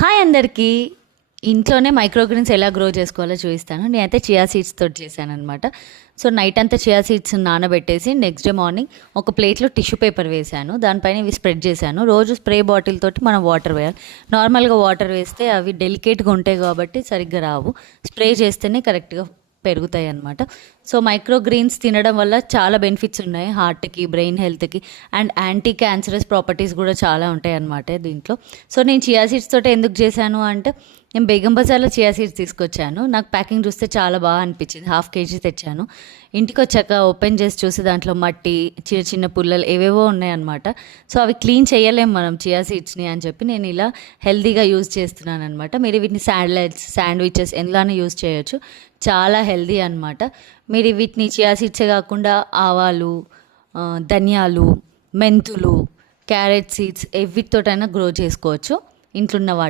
Hi అందరికీ. ఇంట్లోనే microgreens ఎలా గ్రో చేసుకోవాలో చూపిస్తాను. నేనైతే చియా సీడ్స్ తోటి చేశాను అనమాట. సో నైట్ అంతా చియా సీడ్స్ నానబెట్టేసి నెక్స్ట్ డే మార్నింగ్ ఒక ప్లేట్లో టిష్యూ పేపర్ వేశాను. దానిపైన ఇవి స్ప్రెడ్ చేశాను. రోజు స్ప్రే బాటిల్ తోటి మనం వాటర్ వేయాలి. నార్మల్గా వాటర్ వేస్తే అవి డెలికేట్గా ఉంటాయి కాబట్టి సరిగ్గా రావు. స్ప్రే చేస్తేనే కరెక్ట్గా పెరుగుతాయి అన్నమాట. సో మైక్రోగ్రీన్స్ తినడం వల్ల చాలా బెనిఫిట్స్ ఉన్నాయి. హార్ట్కి, బ్రెయిన్ హెల్త్కి అండ్ యాంటీ క్యాన్సరస్ ప్రాపర్టీస్ కూడా చాలా ఉంటాయి అన్నమాట దీంట్లో. సో నేను చియా సీడ్స్ తోటి ఎందుకు చేశాను అంటే, నేను బేగం బజార్లో చియా సీడ్స్ తీసుకొచ్చాను. నాకు ప్యాకింగ్ చూస్తే చాలా బాగా అనిపించింది. 1/2 kg తెచ్చాను. ఇంటికి వచ్చాక ఓపెన్ చేసి చూసి దాంట్లో మట్టి, చిన్న చిన్న పుల్లలు ఏవేవో ఉన్నాయన్నమాట. సో అవి క్లీన్ చేయలేము మనం చియా సీడ్స్ని అని చెప్పి నేను ఇలా హెల్తీగా యూజ్ చేస్తున్నాను అనమాట. మీరు వీటిని సాలడ్స్, శాండ్విచెస్ ఎందులోనే యూజ్ చేయొచ్చు. చాలా హెల్దీ అనమాట. మీరు వీటిని చియా సీడ్సే కాకుండా ఆవాలు, ధనియాలు, మెంతులు, క్యారెట్ సీడ్స్ వీటితోటైనా గ్రో చేసుకోవచ్చు ఇంట్లో ఉన్న వాటి